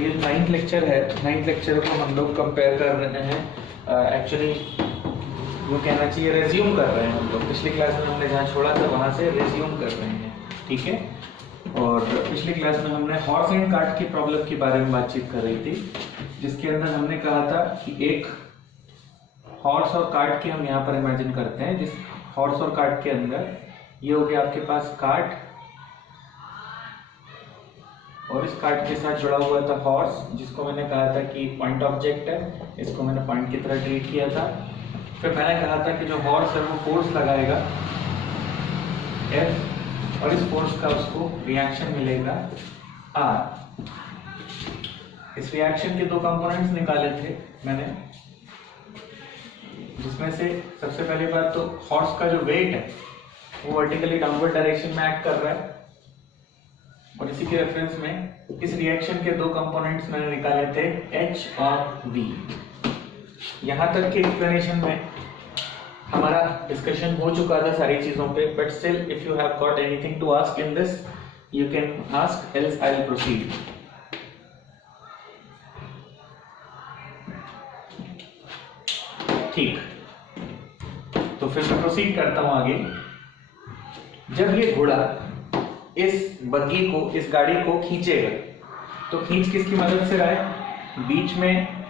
ये 9th lecture है। 9th lecture को हम लोग कंपेयर कर रहे हैं, एक्चुअली वो कहना चाहिए रेज्यूम कर रहे हैं हम लोग। पिछली क्लास में हमने जहाँ छोड़ा था वहाँ से रेज्यूम कर रहे हैं, ठीक है। और पिछली क्लास में हमने हॉर्स एंड कार्ट की प्रॉब्लम के बारे में बातचीत कर रही थी, जिसके अंदर हमने कहा था कि एक हॉर्स और कार्ट की हम यहाँ पर इमेजिन करते हैं। जिस हॉर्स और कार्ट के अंदर ये हो गया आपके पास कार्ट, और इस कार्ट के साथ जुड़ा हुआ था हॉर्स, जिसको मैंने कहा था कि पॉइंट ऑब्जेक्ट है, इसको मैंने पॉइंट की तरह ट्रीट किया था। फिर मैंने कहा था कि जो हॉर्स है वो फोर्स लगाएगा F, और इस फोर्स का उसको रिएक्शन मिलेगा R। इस रिएक्शन के दो कंपोनेंट्स निकाले थे मैंने, जिसमें से सबसे पहली बात तो हॉर्स का जो वेट है वो वर्टिकली डाउनवर्ड डायरेक्शन में एक्ट कर रहा है, और इसी के रेफरेंस में इस रिएक्शन के दो कंपोनेंट्स मैंने निकाले थे H और V। यहाँ तक के एक्सप्लेनेशन में हमारा डिस्कशन हो चुका था सारी चीजों पे, but still if you have got anything to ask in this you can ask, else I will proceed. ठीक, तो फिर मैं प्रोसीड करता हूं आगे। जब ये घोड़ा इस बग्गी को, इस गाड़ी को खींचेगा, तो खींच किसकी मदद से रहा है? बीच में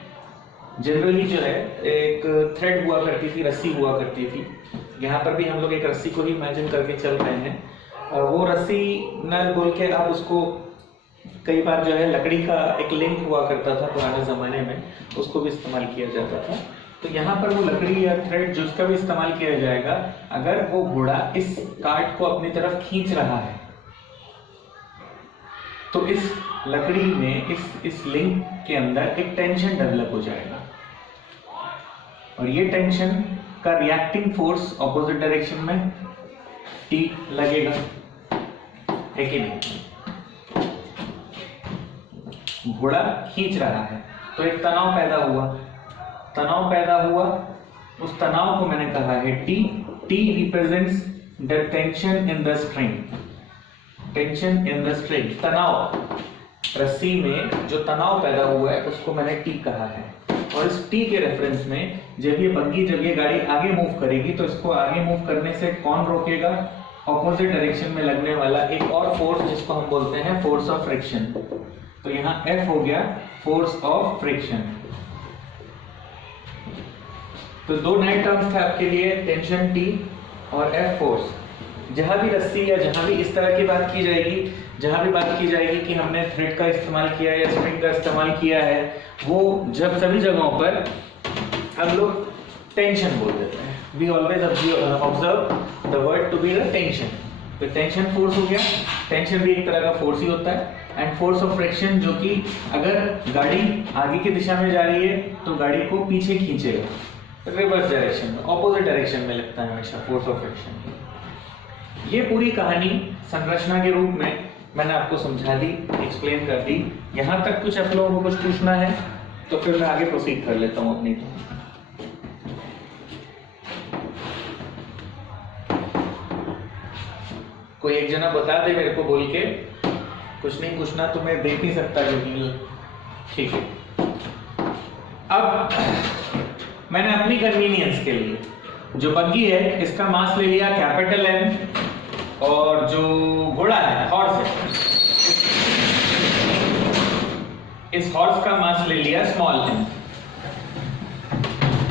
जनरली जो है एक थ्रेड हुआ करती थी, रस्सी हुआ करती थी। यहाँ पर भी हम लोग एक रस्सी को ही इमेजिन करके चल रहे हैं। वो रस्सी न बोल के आप उसको कई बार जो है लकड़ी का एक लिंक हुआ करता था पुराने जमाने में, उसको भी इस्तेमाल किया जाता था। तो यहाँ पर वो लकड़ी या थ्रेड जिसका भी इस्तेमाल किया जाएगा, अगर वो घोड़ा इस कार्ट को अपनी तरफ खींच रहा है तो इस लकड़ी में, इस लिंक के अंदर एक टेंशन डेवलप हो जाएगा, और ये टेंशन का रिएक्टिंग फोर्स ऑपोजिट डायरेक्शन में T लगेगा, है कि नहीं? घोड़ा खींच रहा है तो एक तनाव पैदा हुआ, तनाव पैदा हुआ, उस तनाव को मैंने कहा है T। T represents the tension in the string, tension in the string, तनाव, रस्सी में जो तनाव पैदा हुआ है उसको मैंने T कहा है। और इस T के रेफरेंस में जब ये बग्गी, जब ये गाड़ी आगे मूव करेगी तो इसको आगे मूव करने से कौन रोकेगा? ऑपोजिट डायरेक्शन में लगने वाला एक और फोर्स, जिसको हम बोलते हैं फोर्स ऑफ फ्रिक्शन। तो यहाँ F हो गया फोर्स ऑफ फ्रिक्शन। तो दो नए टर्म्स थे आपके लिए, टेंशन T और F फोर्स। जहां भी रस्सी या जहां भी इस तरह की बात की जाएगी, जहां भी बात की जाएगी कि हमने थ्रेड का इस्तेमाल किया है या स्प्रिंग का इस्तेमाल किया है, वो जब सभी जगहों पर हम लोग टेंशन बोल देते हैं। We always observe the word to be the tension. तो टेंशन फोर्स हो गया, टेंशन भी एक तरह का फोर्स ही होता है। एंड फोर्स ऑफ फ्रिक्शन, जो कि अगर गाड़ी आगे की दिशा में जा रही है तो गाड़ी को पीछे खींचेगा, रिवर्स डायरेक्शन में, ऑपोजिट डायरेक्शन में लगता है हमेशा फोर्स ऑफ फ्रिक्शन। ये पूरी कहानी संरचना के रूप में मैंने आपको समझा दी, एक्सप्लेन कर दी। यहाँ तक कुछ आप लोगों को कुछ पूछना है तो फिर मैं आगे प्रोसीड कर लेता हूँ अपनी। कोई एक जना बता दे मेरे को बोल के, कुछ नहीं पूछना तो मैं देख नहीं सकता जो कि, ठीक है। अब मैंने अपनी कन्वीनियंस के लिए जो बग्गी है इसका मास ले लिया कैपिटल M, और जो घोड़ा है, हॉर्स है, इस हॉर्स का मास ले लिया स्मॉल m,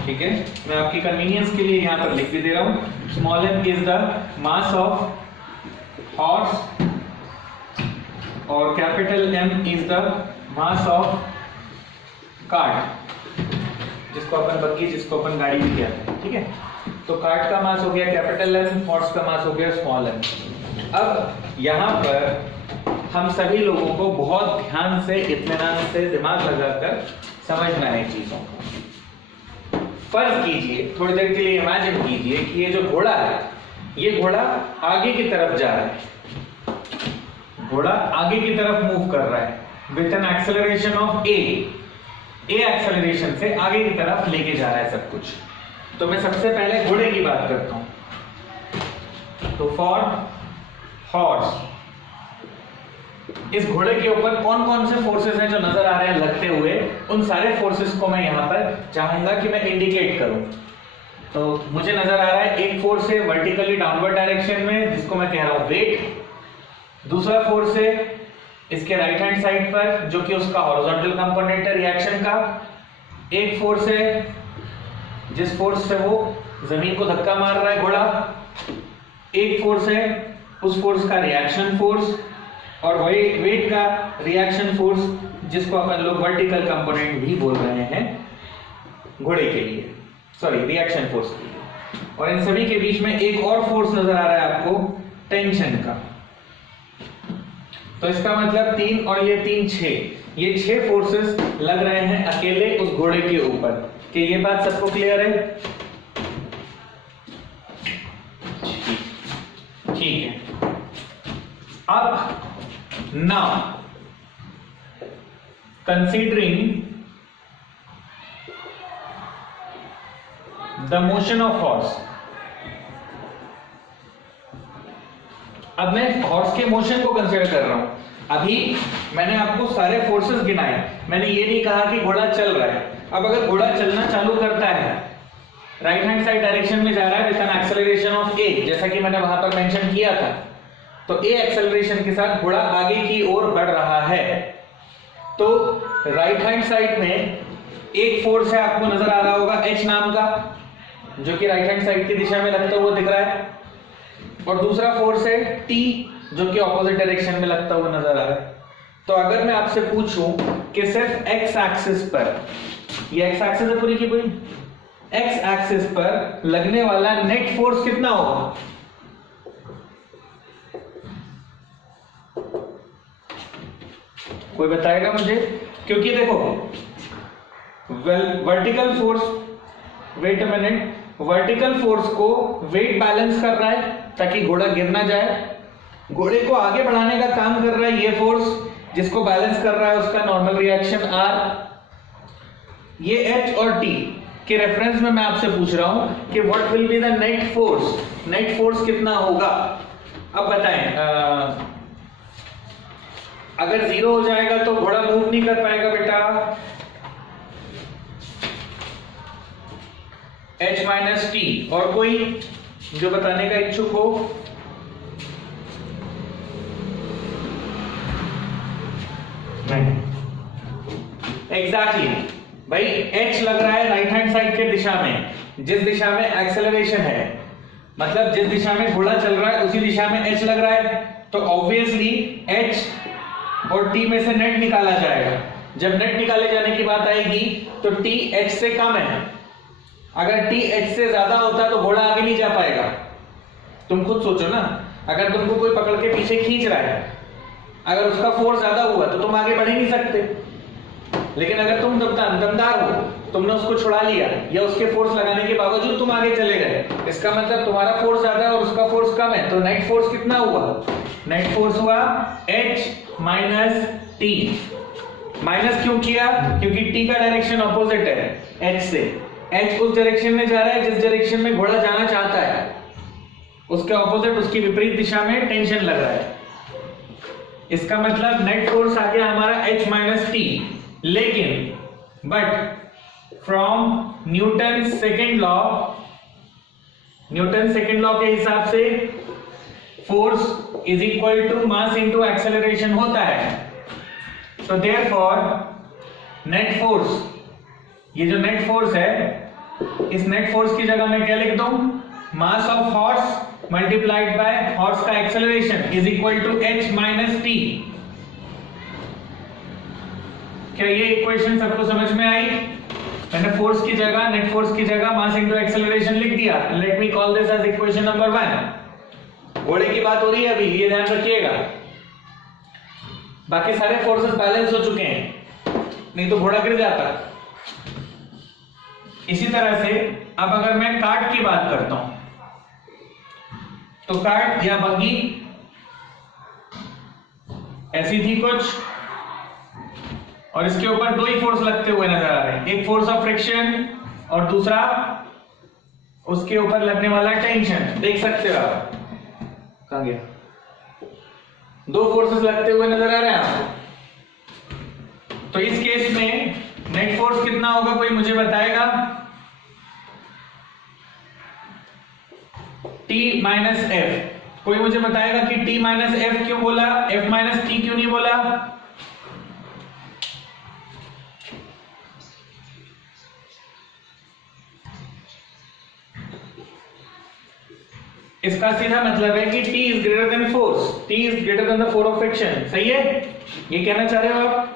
ठीक है। मैं आपकी कन्वीनियंस के लिए यहां पर लिख भी दे रहा हूं, small m is the mass of horse और capital M is the mass of cart, जिसको अपन बग्गी, जिसको अपन गाड़ी भी कहते हैं, ठीक है। तो कार्ट का मास हो गया कैपिटल M, हॉर्स का मास हो गया स्मॉल m। अब यहाँ पर हम सभी लोगों को बहुत ध्यान से, इत्मीनान से, दिमाग लगाकर समझना है चीजों को। फर्ज कीजिए, थोड़ी देर के लिए इमेजिन कीजिए कि ये जो घोड़ा है, ये घोड़ा आगे की तरफ जा रहा है, घोड़ा आगे की तरफ मूव कर रहा है with an acceleration of A acceleration से आगे की तरफ लेके जा रहा है सब कुछ। तो मैं सबसे पहले घोड़े की बात करता हूं। तो फॉर हॉर्स इस घोड़े के ऊपर कौन कौन से फोर्सेस हैं जो नजर आ रहे हैं लगते हुए, उन सारे फोर्सेस को मैं यहां पर चाहूंगा कि मैं इंडिकेट करूं। तो मुझे नजर आ रहा है एक फोर्स है वर्टिकली डाउनवर्ड डायरेक्शन में, जिसको मैं कह रहा हूं वेट। दूसरा फोर्स है इसके राइट हैंड साइड पर, जो कि उसका हॉरिजॉन्टल कंपोनेंट है रिएक्शन का। एक फोर्स है जिस फोर्स से वो जमीन को धक्का मार रहा है घोड़ा। एक फोर्स है उस फोर्स का रिएक्शन फोर्स, और वही वेट का रिएक्शन फोर्स, जिसको अपन लोग वर्टिकल कंपोनेंट भी बोल रहे हैं घोड़े के लिए, सॉरी रिएक्शन फोर्स के लिए। और इन सभी के बीच में एक और फोर्स नजर आ रहा है आपको, टेंशन का। तो इसका मतलब 3 और ये 3 6, ये 6 फोर्सेस लग रहे हैं अकेले उस घोड़े के ऊपर। कि ये बात सबको क्लियर है? ठीक है। अब now considering the motion of horse, अब मैं हॉर्स के मोशन को कंसीडर कर रहा हूं। अभी मैंने आपको सारे फोर्सेस गिनाए, मैंने ये नहीं कहा कि घोड़ा चल रहा है। अब अगर घोड़ा चलना चालू करता है, राइट हैंड साइड डायरेक्शन में जा रहा है with an acceleration of a, जैसा कि मैंने वहां पर मेंशन किया था, तो a एक्सेलरेशन के साथ घोड़ा आगे की ओर बढ़ रहा है। तो राइट हैंड साइड में एक फोर्स है, आपको नजर आ रहा होगा h नाम का, जो कि राइट हैंड साइड की दिशा में लगता हुआ दिख रहा है। और दूसरा फोर्स है t, जो कि ऑपोजिट डायरेक्शन में लगता हुआ नजर आ रहा है। तो अगर मैं आपसे पूछूं कि सिर्फ x एक्सिस पर, ये x एक्सिस है पूरी की पूरी, x एक्सिस पर लगने वाला नेट फोर्स कितना होगा? कोई बताएगा मुझे? क्योंकि देखो vertical force, wait a minute, vertical force को वेट बैलेंस कर रहा है ताकि घोड़ा गिर ना जाए। घोड़े को आगे बढ़ाने का काम कर रहा है ये फोर्स, जिसको बैलेंस कर रहा है उसका नॉर्मल रिएक्शन R। ये H और T के रेफरेंस में मैं आपसे पूछ रहा हूं कि what will be the net force, net force कितना होगा? अब बताएं, अगर 0 हो जाएगा तो घोड़ा मूव नहीं कर पाएगा बेटा। H minus T. और कोई जो बताने का इच्छुक हो? नहीं, एग्जैक्टली भाई H लग रहा है राइट हैंड साइड के दिशा में, जिस दिशा में एक्सेलरेशन है, मतलब जिस दिशा में घोड़ा चल रहा है उसी दिशा में H लग रहा है। तो ऑब्वियसली H और T में से नेट निकाला जाएगा। जब नेट निकाले जाने की बात आएगी तो T H से कम है। अगर T H से ज्यादा होता तो घोड़ा आगे नहीं जा पाएगा। तुम खुद सोचो ना, अगर तुमको कोई पकड़ के पीछे खींच रहा है, अगर उसका फोर्स ज्यादा हुआ तो तुम आगे बढ़ ही नहीं सकते। लेकिन अगर तुम दमदार हो, तुमने उसको छुड़ा लिया या उसके फोर्स लगाने के बावजूद तुम आगे चले गए, इसका मतलब तुम्हारा फोर्स ज्यादा है और उसका फोर्स कम है। तो नेट फोर्स कितना हुआ? नेट फोर्स हुआ H माइनस टी। माइनस क्यों किया? क्योंकि T का डायरेक्शन ऑपोजिट है H से। H उस डायरेक्शन में जा रहा है जिस डायरेक्शन में घोड़ा जाना चाहता है, उसके ऑपोजिट, उसकी विपरीत दिशा में टेंशन लग रहा है। इसका मतलब नेट फोर्स आ गया हमारा H माइनस टी। लेकिन but from Newton second law, Newton second law के हिसाब से force is equal to mass into acceleration होता है। तो देयरफॉर नेट फोर्स, ये जो नेट फोर्स है, इस नेट फोर्स की जगह मैं क्या लिख दूं? Mass of horse multiplied by horse का acceleration is equal to H minus T. क्या ये इक्वेशन सबको समझ में आई? मैंने फोर्स की जगह, नेट फोर्स की जगह मास इनटू एक्सेलरेशन लिख दिया। Let me call this as equation number 1। घोड़े की बात हो रही है अभी, ये ध्यान रखिएगा। बाकी सारे फोर्सेस बैलेंस हो चुके हैं, नहीं तो घोड़ा गिर जाता। इसी तरह से अब अगर मैं कार्ट की बात करता हूं, तो कार्ट या बग्गी ऐसी थी कुछ, और इसके ऊपर दो ही फोर्स लगते हुए नजर आ रहे हैं, एक फोर्स ऑफ फ्रिक्शन और दूसरा उसके ऊपर लगने वाला टेंशन। देख सकते हो आप, कहां गया? दो फोर्सेस लगते हुए नजर आ रहे हैं आपको। तो इस केस में नेट फोर्स कितना होगा, कोई मुझे बताएगा? T minus F. कोई मुझे बताएगा कि T माइनस एफ क्यों बोला, F माइनस T क्यों नहीं बोला? इसका सीधा मतलब है कि T is greater than force, T is greater than the force of friction. सही है, ये कहना चाह रहे हो आप?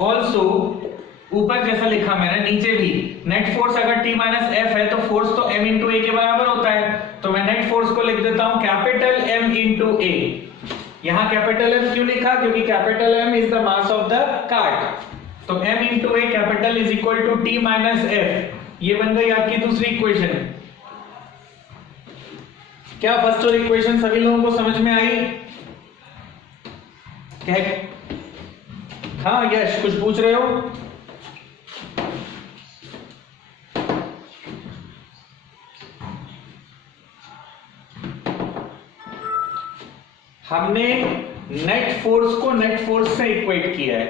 ऑल्सो ऊपर जैसा लिखा मैंने, नीचे भी नेट फोर्स अगर T माइनस एफ है तो फोर्स तो M इंटू ए के बराबर होता है। तो मैं नेट फोर्स को लिख देता हूं कैपिटल M इंटू ए। यहां कैपिटल M क्यों लिखा? क्योंकि capital M is the mass of the cart. तो M into A capital is equal to T minus F. ये बन गई आपकी दूसरी इक्वेशन। क्या फर्स्ट और इक्वेशन सभी लोगों को समझ में आई? क्या? हाँ यश, कुछ पूछ रहे हो? हमने नेट फोर्स को नेट फोर्स से इक्वेट किया है,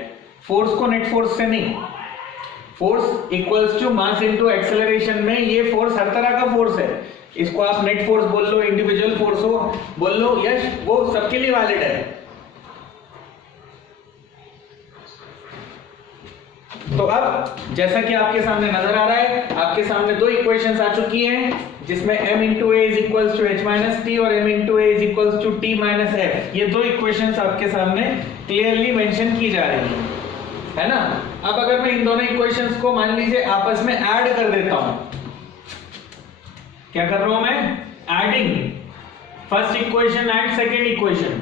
फोर्स को नेट फोर्स से नहीं। Force equals to mass into acceleration में ये फोर्स हर तरह का फोर्स है। इसको आप नेट फोर्स बोल लो, इंडिविजुअल फोर्स हो बोल लो, यश वो सबके लिए वैलिड है। तो अब जैसा कि आपके सामने नजर आ रहा है, आपके सामने दो इक्वेशंस आ चुकी हैं जिसमें m into A is equals to h minus T और m into A is equals to t minus F. ये दो इक्वेशंस आपके सामने क्लियरली मेंशन की जा रही है ना? अब अगर मैं इन दोनों इक्वेशंस को मान लीजिए आपस में ऐड कर देता हूं, क्या कर रहा हूं मैं? Adding first equation and second equation.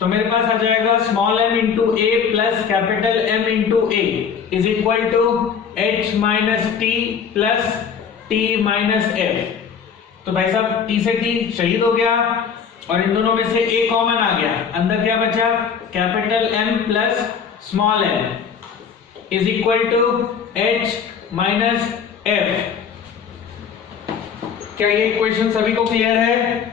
तो मेरे पास आ जाएगा small m into A plus capital M into A is equal to h minus T plus t minus F. तो भाई साहब t से t शहीद हो गया और इन दोनों में से a कॉमन आ गया, अंदर क्या बचा? Capital M plus small m is equal to h minus f। क्या ये इक्वेशन सभी को क्लियर है?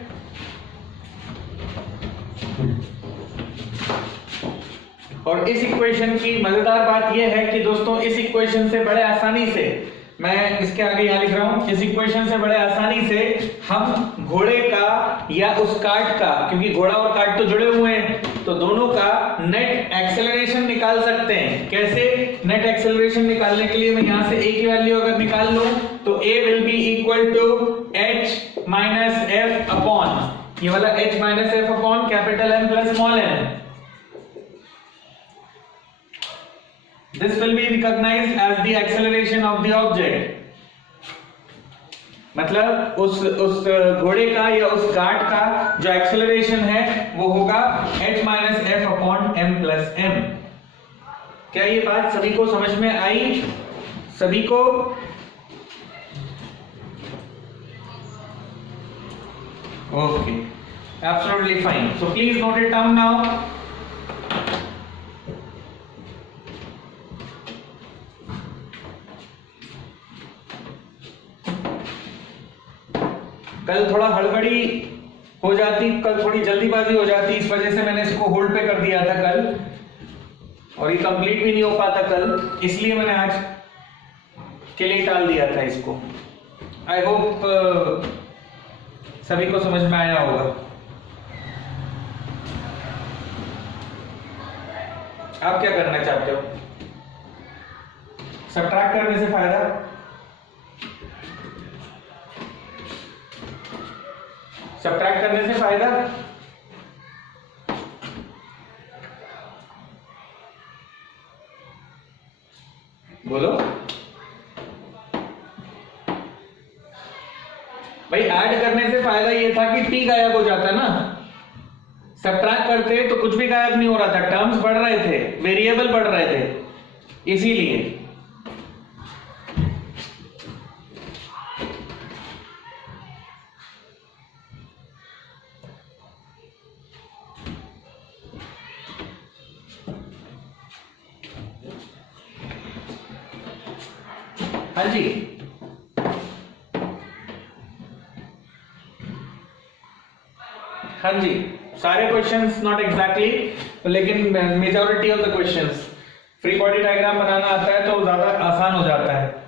और इस इक्वेशन की मजेदार बात यह है कि दोस्तों इस इक्वेशन से बड़े आसानी से, मैं इसके आगे यहां लिख रहा हूं, इस इक्वेशन से बड़े आसानी से हम घोड़े का या उस कार्ट का, क्योंकि घोड़ा और कार्ट तो जुड़े हुए हैं, तो दोनों का नेट एक्सेलरेशन निकाल सकते हैं। कैसे? नेट एक्सेलरेशन निकालने के लिए मैं यहां से a की वैल्यू अगर निकाल लूं तो a will be equal to h minus F upon, ये वाला h minus F upon capital M plus small m। This will be recognized as the acceleration of the object। मतलब उस घोड़े का या उस कार्ट का जो एक्सेलरेशन है वो होगा h minus F upon m plus m। क्या ये बात सभी को समझ में आई? सभी को? Okay, absolutely fine. So please note it down now. कल थोड़ा हड़बड़ी हो जाती, कल थोड़ी जल्दीबाजी हो जाती, इस वजह से मैंने इसको होल्ड पे कर दिया था कल, और ये कंप्लीट भी नहीं हो पाता कल, इसलिए मैंने आज के लिए टाल दिया था इसको। आई होप सभी को समझ में आया होगा। आप क्या करना चाहते हो? सबट्रैक्ट करने से फायदा? सबट्रैक्ट करने से फायदा? बोलो भाई। ऐड करने से फायदा ये था कि टी गायब हो जाता ना, सबट्रैक्ट करते तो कुछ भी गायब नहीं हो रहा था, टर्म्स बढ़ रहे थे, वेरिएबल बढ़ रहे थे, इसीलिए। हाँ जी, हाँ जी, सारे क्वेश्चंस नॉट एग्जैक्टली, लेकिन majority of the questions free body diagram बनाना आता है तो ज्यादा आसान हो जाता है।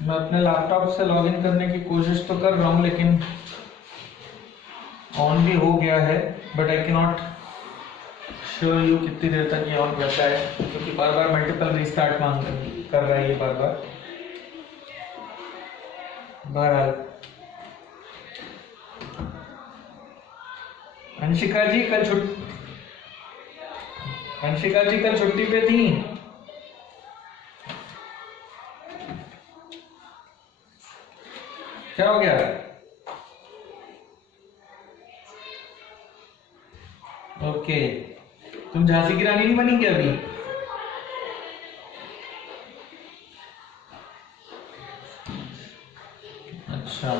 मैं अपने लैपटॉप से लॉगिन करने की कोशिश तो कर रहा हूं, लेकिन ऑन भी हो गया है, but I can not sure you कितनी देर तक ये ऑन रहता है, क्योंकि बार बार मल्टीपल रीस्टार्ट मांग कर रहा है ये बार बार। बहरहाल अंशिका जी कल छुट्टी पे थी। क्या हो गया? ओके, तुम झांसी की रानी नहीं बनी क्या अभी? अच्छा,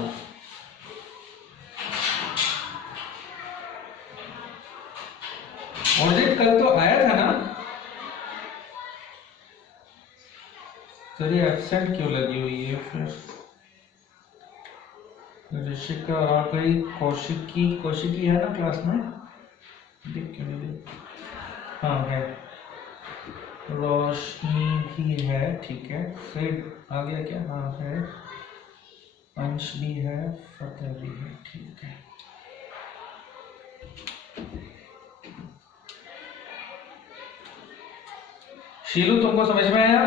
ऑडिट कल तो आया था ना? तेरी एब्सेंट क्यों लगी हुई है फिर? ऋषिका आ गई, कौशिकी है ना क्लास में? देख क्यों नहीं देख? हाँ है, रोशनी भी है, ठीक है। फिर आ गया क्या? हाँ है, अंश भी है, फतेह भी है, ठीक है। शीलू तुमको समझ में आया?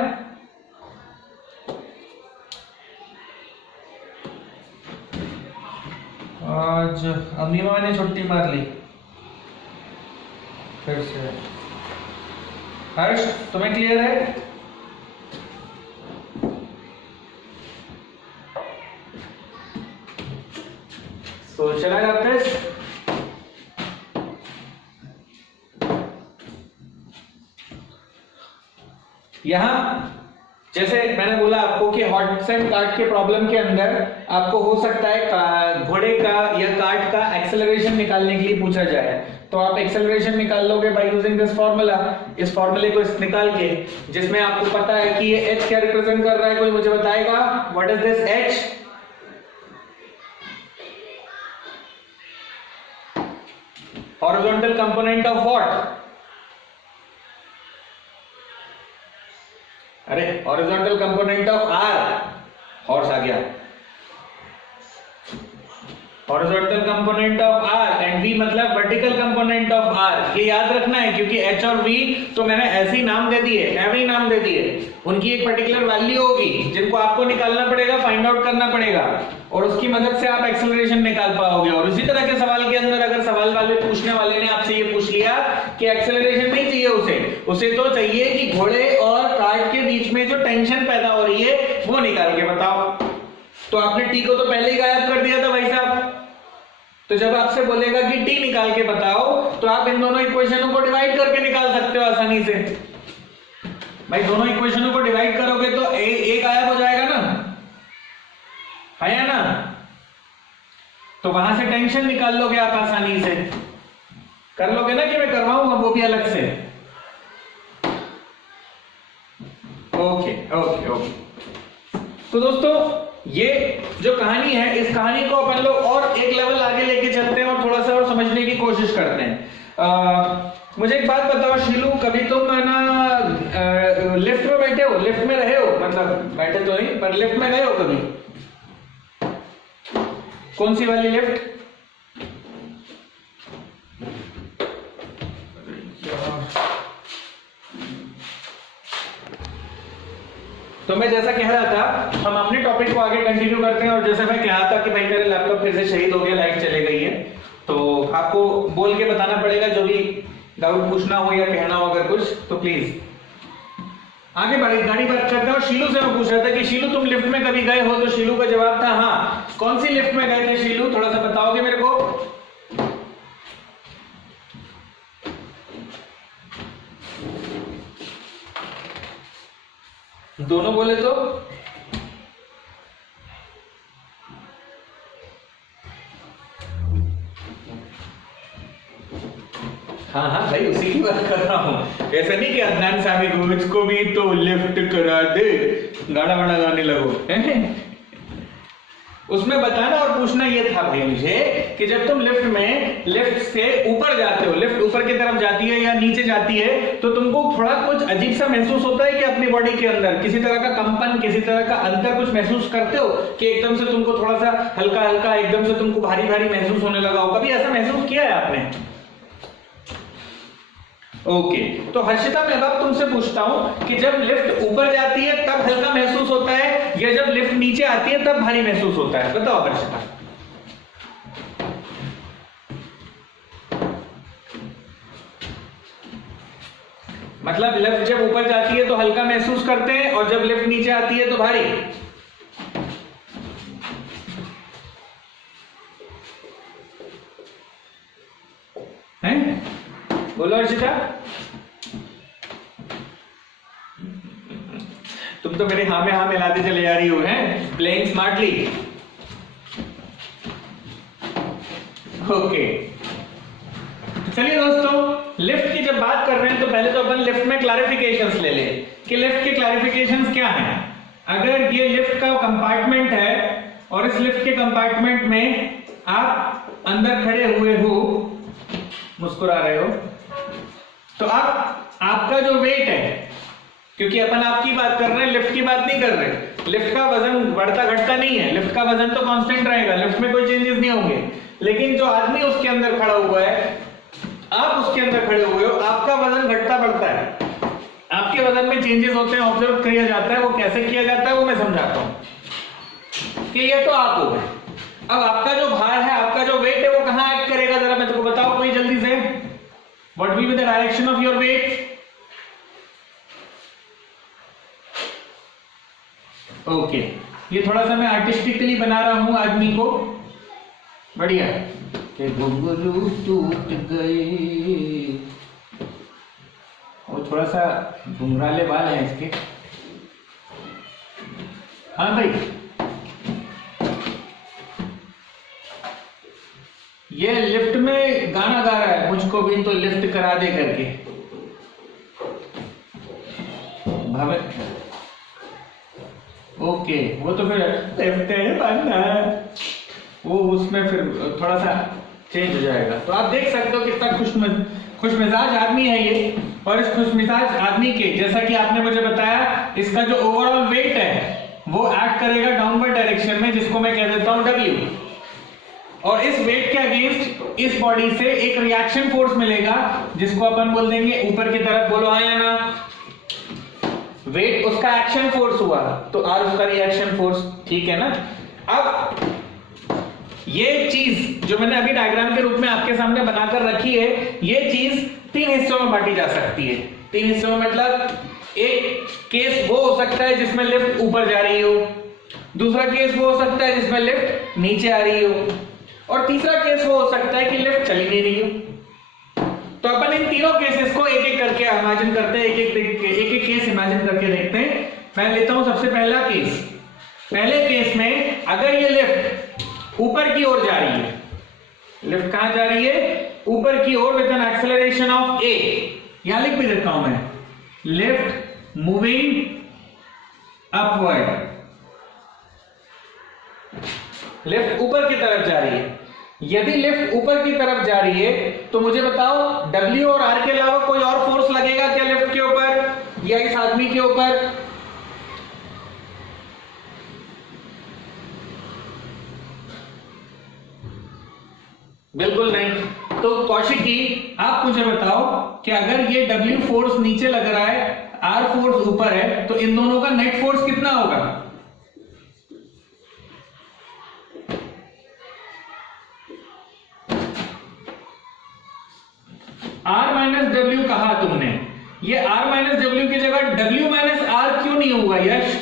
आज अमीमा ने छुट्टी मार ली फिर से। हर्ष तुम्हें क्लियर है? तो चला जाता है। यहां जैसे मैंने बोला आपको कि हॉर्स एंड कार्ट के प्रॉब्लम के अंदर आपको हो सकता है घोड़े का या कार्ट का एक्सेलरेशन निकालने के लिए पूछा जाए, तो आप एक्सेलरेशन निकाल लोगे बाय यूजिंग दिस फार्मूला। इस फार्मूले को निकाल के, जिसमें आपको पता है कि ये h क्या रिप्रेजेंट कर रहा है, कोई मुझे बताएगा? What is this h? Horizontal component of what? अरे horizontal component of R, horse आ गया। Horizontal component of R and V मतलब वर्टिकल कंपोनेंट ऑफ आर। ये याद रखना है, क्योंकि एच और वी तो मैंने ऐसे ही नाम दे दिए, एवं ही नाम दे दिए। उनकी एक पर्टिकुलर वैल्यू होगी जिनको आपको निकालना पड़ेगा, फाइंड आउट करना पड़ेगा, और उसकी मदद से आप एक्सेलरेशन निकाल पाओगे। और इसी तरह के सवाल के अंदर अगर सवाल वाले पूछने वाले ने आपसे ये पूछ लिया कि एक्सेलरेशन नहीं चाहिए उसे तो चाहिए कि घोड़े और कार्ट के बीच में जो टेंशन पैदा हो रही है वो निकाल के बताओ, तो आपने टी को तो पहले ही गायब कर दिया था भाई साहब। तो जब आपसे बोलेगा कि टी निकाल के बताओ, तो आप इन दोनों इक्वेशनों को डिवाइड करके निकाल सकते हो आसानी से। भाई दोनों इक्वेशनों को डिवाइड करोगे तो एक गायब हो जाएगा ना, है या ना? तो वहां से टेंशन निकाल लोगे आप आसानी से, कर लोगे ना कि मैं करवाऊंगा वो भी अलग से। Okay okay okay. तो दोस्तों ये जो कहानी है, इस कहानी को अपन लोग और एक लेवल आगे लेके चलते हैं और थोड़ा सा और समझने की कोशिश करते हैं। मुझे एक बात बताओ शीलू, कभी तुम है ना लिफ्ट में बैठे हो, लिफ्ट में रहे हो, मतलब बैठे तो नहीं पर लिफ्ट में गए हो कभी? कौन सी वाली लिफ्ट? तो मैं जैसा कह रहा था, हम अपने टॉपिक को आगे कंटिन्यू करते हैं। और जैसे मैं कह रहा था कि भाई मेरे लैपटॉप फिर से शहीद हो गया, लाइट चले गई है, तो आपको बोल के बताना पड़ेगा जो भी डाउट पूछना हो या कहना हो अगर कुछ, तो प्लीज आगे बढ़े। गाड़ी बात करते हैं। और शीलू से मैं पूछ रहा था कि शीलू तुम लिफ्ट में कभी गए हो? तो शीलू का जवाब था हाँ। कौन सी लिफ्ट में गए थे शीलू, थोड़ा सा बताओगे मेरे को? दोनों बोले तो? हाँ हाँ भाई, उसी की बात कर रहा हूँ। ऐसा नहीं कि अदनान सामी को मुझको भी तो लिफ्ट करा दे, गाना वाना गाने लगो। उसमें बताना और पूछना ये था भाई मुझे कि जब तुम लिफ्ट से ऊपर जाते हो, लिफ्ट ऊपर की तरफ जाती है या नीचे जाती है, तो तुमको थोड़ा कुछ अजीब सा महसूस होता है कि अपनी बॉडी के अंदर किसी तरह का कंपन, किसी तरह का अंतर कुछ महसूस करते हो कि एकदम से तुमको थोड़ा सा हल्का हल्का, एकदम से तुमको भारी भारी महसूस होने लगा हो? कभी ऐसा महसूस किया है आपने? ओके, तो हर्षिता मैं अब तुमसे पूछता हूं कि जब लिफ्ट ऊपर जाती है तब हल्का महसूस होता है या जब लिफ्ट नीचे आती है तब भारी महसूस होता है? बताओ हर्षिता। मतलब लिफ्ट जब ऊपर जाती है तो हल्का महसूस करते हैं और जब लिफ्ट नीचे आती है तो भारी। हैं? बोलो हर्षिता। तुम तो मेरे हाँ में हाँ मिलाते चले जा रही हो, हैं? Playing smartly. ओके, चलिए दोस्तों, लिफ्ट की जब बात कर रहे हैं तो पहले तो अपन लिफ्ट में क्लैरिफिकेशंस ले लें कि लिफ्ट के क्लैरिफिकेशंस क्या हैं। अगर ये लिफ्ट का कंपार्टमेंट है और इस लिफ्ट के कंपार्टमेंट में आप अंदर खड़े हुए हो, मुस्कुरा रहे हो, तो आपका जो वेट है, क्योंकि अपन आपकी बात कर रहे हैं, लिफ्ट की बात नहीं कर रहे। लिफ्ट का वजन बढ़ता घटता नहीं है, लिफ्ट का वजन तो कांस्टेंट रहेगा, लिफ्ट में कोई चेंजेस नहीं होंगे। लेकिन जो आदमी उसके अंदर खड़ा हुआ है, आप उसके अंदर खड़े हुए हो, आपका वजन घटता बढ़ता है, आपके वजन में चेंजेस होते हैं, ऑब्जर्व किया जाता है। वो कैसे किया जाता है वो मैं समझाता हूं कि ये तो आप हो गए। अब आपका जो भार है, आपका जो वेट है, वो कहां एक्ट करेगा? जरा मैं तुमको बताओ कोई जल्दी से। What will be the direction of your weight? Okay, ये थोड़ा सा मैं आर्टिस्टिकली बना रहा हूं आदमी को, बढ़िया। घुंघरू टूट गए, और थोड़ा सा घुंघराले बाल हैं इसके। हाँ भाई, ये लिफ्ट में गाना गा रहा है, मुझको भी तो लिफ्ट करा दे करके। ओके, वो तो फिर वो उसमें फिर थोड़ा सा चेंज हो जाएगा। तो आप देख सकते हो कितना खुशमिजाज आदमी है ये। और इस खुशमिजाज आदमी के, जैसा कि आपने मुझे बताया, इसका जो ओवरऑल वेट है वो एक्ट करेगा डाउनवर्ड डायरेक्शन में, जिसको मैं कह देता हूं W। और इस वेट के अगेंस्ट इस बॉडी से एक रिएक्शन फोर्स मिलेगा, जिसको अपन बोल देंगे ऊपर की तरफ। बोलो हाँ या ना? वेट उसका एक्शन फोर्स हुआ, तो R उसका रिएक्शन फोर्स, ठीक है ना? अब ये चीज जो मैंने अभी डायग्राम के रूप में आपके सामने बनाकर रखी है, ये चीज 3 हिस्सों में बांटी जा सकती है। 3 हिस्सों में मतलब एक केस वो हो सकता है जिसमें लिफ्ट ऊपर जा रही हो, दूसरा केस वो हो सकता है जिसमें लिफ्ट नीचे आ रही हो, और तीसरा केस वो हो सकता है कि लिफ्ट चली नहीं रही हो। तो अपन इन तीनों केसेस को एक एक करके इमेजिन करते हैं, एक एक केस इमेजिन करके देखते हैं। मैं लेता हूं सबसे पहला केस। पहले केस में अगर ये लिफ्ट ऊपर की ओर जा रही है, लिफ्ट कहां जा रही है? ऊपर की ओर, with an acceleration of a। यहां लिख भी देता हूं मैं, लिफ्ट मूविंग अपवर्ड, लिफ्ट ऊपर की तरफ जा रही है। यदि लिफ्ट ऊपर की तरफ जा रही है तो मुझे बताओ W और R के अलावा कोई और फोर्स लगेगा क्या लिफ्ट के ऊपर या इस आदमी के ऊपर? बिल्कुल नहीं। तो कौशिकी, आप मुझे बताओ कि अगर ये W फोर्स नीचे लग रहा है, R फोर्स ऊपर है, तो इन दोनों का नेट फोर्स कितना होगा? R माइनस W कहा तुमने, ये R माइनस W की जगह W माइनस R क्यों नहीं होगा यश?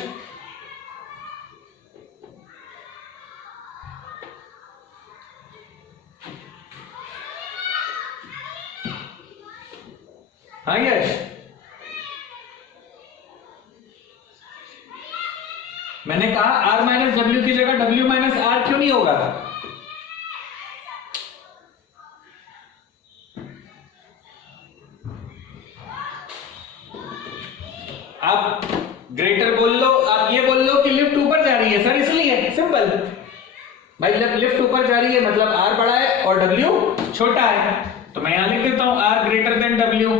हाँ यश, मैंने कहा R माइनस W की जगह W माइनस R क्यों नहीं होगा? सिंपल भाई, लिफ्ट ऊपर जा रही है मतलब R बड़ा है और W छोटा है, तो मैं यहां लिख देता हूं R ग्रेटर देन W।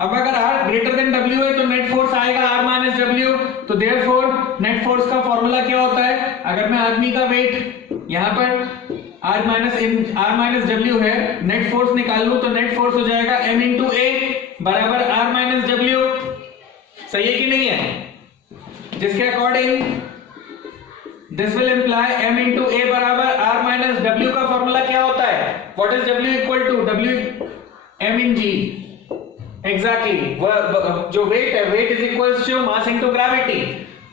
अब अगर R ग्रेटर देन W है तो नेट फोर्स आएगा R माइनस W, तो देयरफॉर नेट फोर्स का फॉर्मूला क्या होता है, अगर मैं आदमी का वेट यहां पर R माइनस W है, नेट फोर्स निकाल लूं तो नेट फोर्स हो जाएगा M into A बराबर R माइनस W। सही है कि नहीं है? जिसके according this will imply M into A बराबर R माइनस W का फॉर्मूला क्या होता है, what is W equal to W M in G। Exactly जो वेट है, weight is equals to mass into gravity,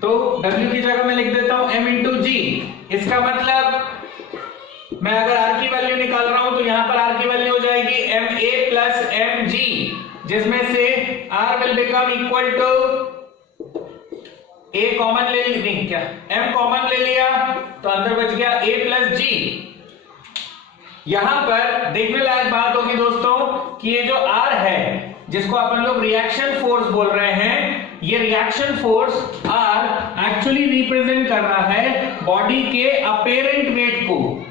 तो W की जगह मैं लिख देता हूं M into G। इसका मतलब मैं अगर R की वैल्यू निकाल रहा हूं तो यहां पर R की वैल्यू हो जाएगी MA प्लस MG, जिसमें से R will become equal to A common ले ली, क्या M कॉमन ले लिया तो अंदर बच गया A प्लस G। यहां पर देखने लायक बात होगी दोस्तों कि ये जो R है जिसको अपन लोग रिएक्शन फोर्स बोल रहे हैं, ये reaction force R actually represent कर रहा है बॉडी के अपेरेंट वेट को।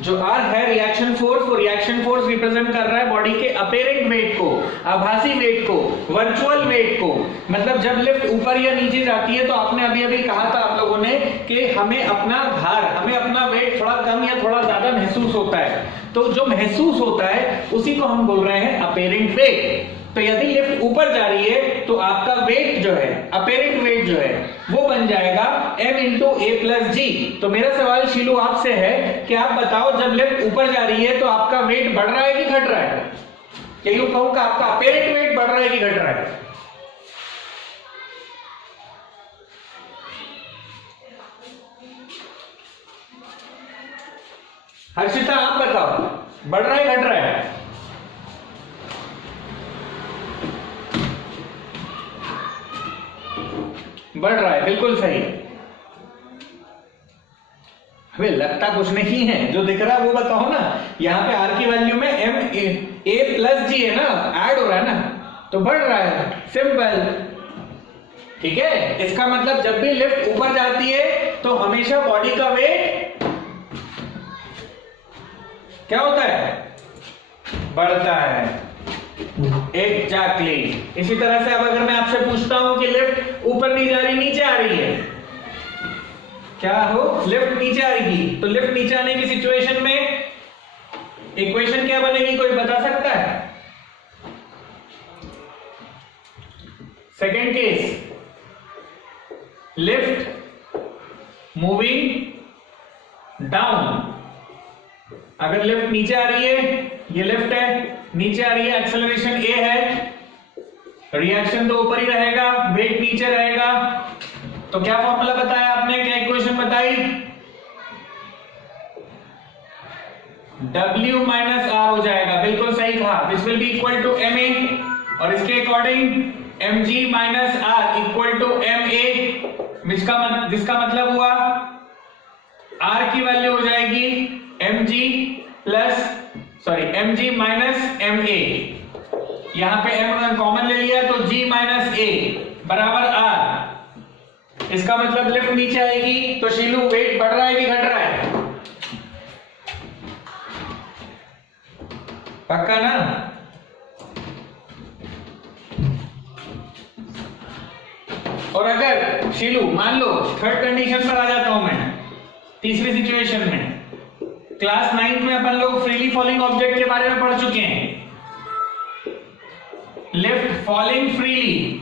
जो R है रिएक्शन फोर्स, वो रिएक्शन फोर्स रिप्रेजेंट कर रहा है बॉडी के अपेरेंट वेट को, आभासी वेट को, वर्चुअल वेट को। मतलब जब लिफ्ट ऊपर या नीचे जाती है तो आपने अभी अभी कहा था आप लोगों ने कि हमें अपना भार, हमें अपना वेट थोड़ा कम या थोड़ा ज्यादा महसूस होता है, तो जो महसूस होता है उसी को हम बोल रहे हैं अपेरेंट वेट। तो यदि लिफ्ट ऊपर जा रही है तो आपका वेट जो है, अपेरेंट वेट जो है, वो बन जाएगा M into A plus G। तो मेरा सवाल शीलू आपसे है कि आप बताओ जब लिफ्ट ऊपर जा रही है तो आपका वेट बढ़ रहा है कि घट रहा है? क्या यूं कहूं कि आपका अपेरेंट वेट बढ़ रहा है कि घट रहा है? हर्षिता आप बताओ, बढ़ रहा है घट रहा है? बढ़ रहा है, बिल्कुल सही। हमें लगता कुछ नहीं है, जो दिख रहा है वो बताओ ना। यहां पे R की वैल्यू में A प्लस G है ना, ऐड हो रहा है ना, तो बढ़ रहा है, सिंपल। ठीक है, इसका मतलब जब भी लिफ्ट ऊपर जाती है तो हमेशा बॉडी का वेट क्या होता है, बढ़ता है। एग्जैक्टली इसी तरह से अब अगर मैं आपसे पूछता हूं कि लिफ्ट ऊपर नहीं जा रही, नीचे आ रही है, क्या हो, लिफ्ट नीचे आ रही, तो लिफ्ट नीचे आने की सिचुएशन में इक्वेशन क्या बनेगी, कोई बता सकता है? Second case, lift moving down. अगर लिफ्ट नीचे आ रही है, ये लिफ्ट है, नीचे आ रही है, एक्सेलरेशन A है, रिएक्शन तो ऊपर ही रहेगा, वेट नीचे रहेगा, तो क्या फॉर्मूला बताया आपने, क्या इक्वेशन बताई? W माइनस R हो जाएगा, बिल्कुल सही कहा। This will be equal to MA, और इसके according mg minus R equal to MA, जिसका मतलब हुआ R की वैल्यू हो जाएगी mg माइनस MA। यहां पे M कॉमन ले लिया तो G माइनस A बराबर R। इसका मतलब लिफ्ट नीचे आएगी तो शीलू वेट बढ़ रहा है कि घट रहा है? पक्का ना? और अगर शीलू मान लो थर्ड कंडीशन पर आ जाता हूं मैं, तीसरी सिचुएशन में, क्लास 9 में अपन लोग फ्रीली फॉलिंग ऑब्जेक्ट के बारे में पढ़ चुके हैं। Lift falling freely,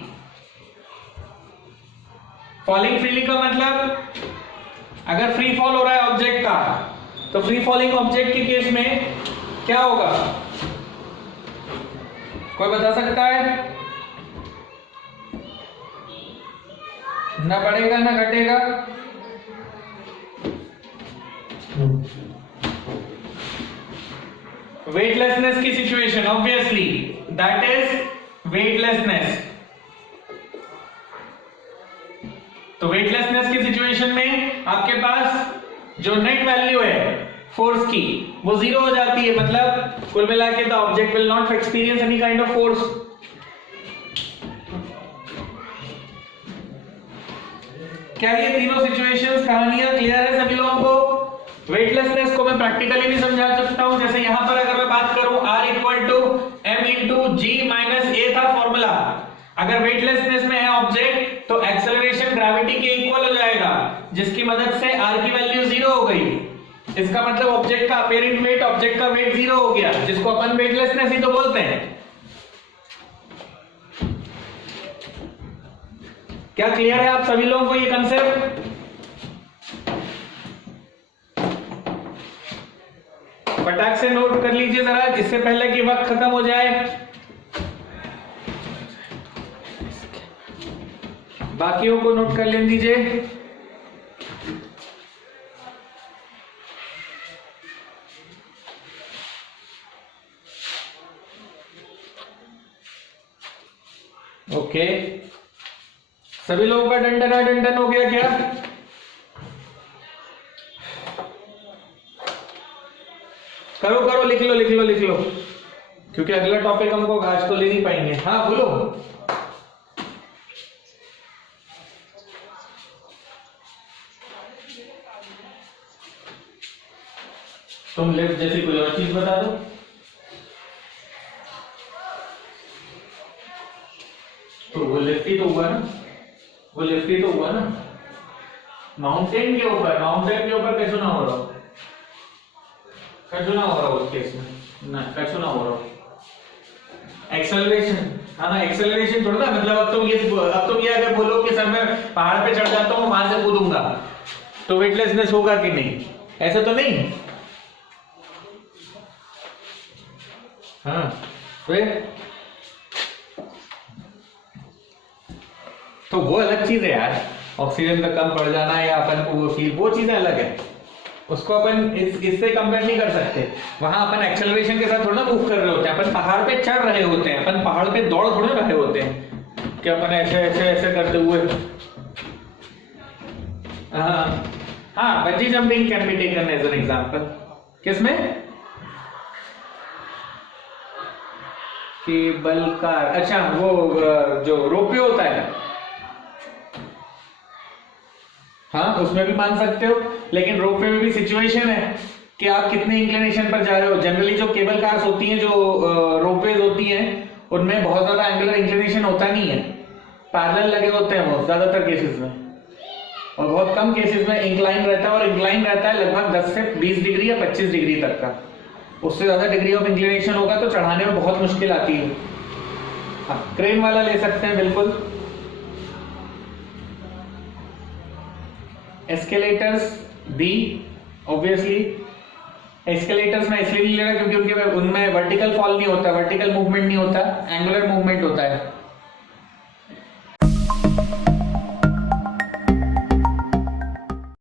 falling freely का मतलब अगर फ्री फॉल हो रहा है ऑब्जेक्ट का, तो फ्री फॉलिंग ऑब्जेक्ट के केस में क्या होगा, कोई बता सकता है? ना बढ़ेगा ना घटेगा, वेटलेसनेस की situation, obviously that is weightlessness. तो वेटलेसनेस की सिचुएशन में आपके पास जो नेट वैल्यू है फोर्स की वो जीरो हो जाती है, मतलब कुल मिला के the object will not experience any kind of force. क्या ये तीनों सिचुएशंस, कहानियां क्लियर है सभी लोगों को? वेटलेसनेस को मैं प्रैक्टिकली भी समझा सकता हूं। जैसे यहां पर अगर मैं बात करूं R equal to m into G minus A था फॉर्मूला। अगर वेटलेसनेस में है ऑब्जेक्ट तो एक्सेलरेशन ग्रेविटी के इक्वल हो जाएगा, जिसकी मदद से R की वैल्यू 0 हो गई। इसका मतलब ऑब्जेक्ट का अपेरेंट वेट, ऑब्जेक्ट का वेट 0 हो गया, जिसको अपन वेटलेसनेस ही तो बोलते हैं। क्या क्लियर है आप सभी लोगों को ये कंसेप्ट? फटाक से नोट कर लीजिए जरा, इससे पहले कि वक्त खत्म हो जाए। बाकियों को नोट कर लेने दीजिए। ओके, सभी लोगों का डंडन हो गया क्या? करो करो, लिख लो, क्योंकि अगला टॉपिक हमको आज तो ले नहीं पाएंगे। हाँ बोलो। तुम लिफ्ट जैसी कोई और चीज बता दो। तो वो लिफ्ट ही तो हुआ ना, माउंटेन के ऊपर कैसे ना हो रहा उस केस में ना, कैसे ना हो रहा एक्सेलरेशन। हाँ ना, एक्सेलरेशन थोड़ा ना, मतलब अब तुम ये अगर बोलो कि सर मैं पहाड़ पे चढ़ जाता हूँ वहां से कूदूंगा तो वेटलेसनेस होगा कि नहीं? ऐसा तो नहीं। हाँ फिर तो वो अलग चीज है यार, ऑक्सीजन का कम पड़ जाना या अपन को वो फील, वो चीजें अलग है, उसको अपन इससे कंपेयर नहीं कर सकते। वहां अपन एक्सेलरेशन के साथ थोड़ा मूव कर रहे होते हैं, अपन पहाड़ पे चढ़ रहे होते हैं, अपन पहाड़ पे दौड़ थोड़े रहे होते हैं कि अपन ऐसे करते हुए। हाँ, bungee jumping can be taken as an example. किसमें? केबल कार, अच्छा वो जो रोपवे होता है, हाँ उसमें भी मान सकते हो, लेकिन रोपवे में भी सिचुएशन है कि आप कितने इंक्लिनेशन पर जा रहे हो। जनरली जो केबल कार्स होती हैं, जो रोपवेज होती हैं, उनमें बहुत ज्यादा एंगुलर इंक्लिनेशन होता नहीं है, पैरेलल लगे होते हैं वो ज्यादातर केसेस में, और बहुत कम केसेस में इंक्लाइन रहता है, और इंक्लाइन रहता है लगभग 10 से 20 डिग्री या 25 डिग्री तक का। उससे ज्यादा डिग्री ऑफ इंक्लिनेशन होगा तो चढ़ाने में बहुत मुश्किल आती है। हाँ, क्रेन वाला ले सकते हैं बिल्कुल। एस्केलेटर्स भी ऑब्वियसली, एस्केलेटर्स में इसलिए नहीं ले रहा क्योंकि उनमें वर्टिकल फॉल नहीं होता, वर्टिकल मूवमेंट नहीं होता, एंगुलर मूवमेंट होता है।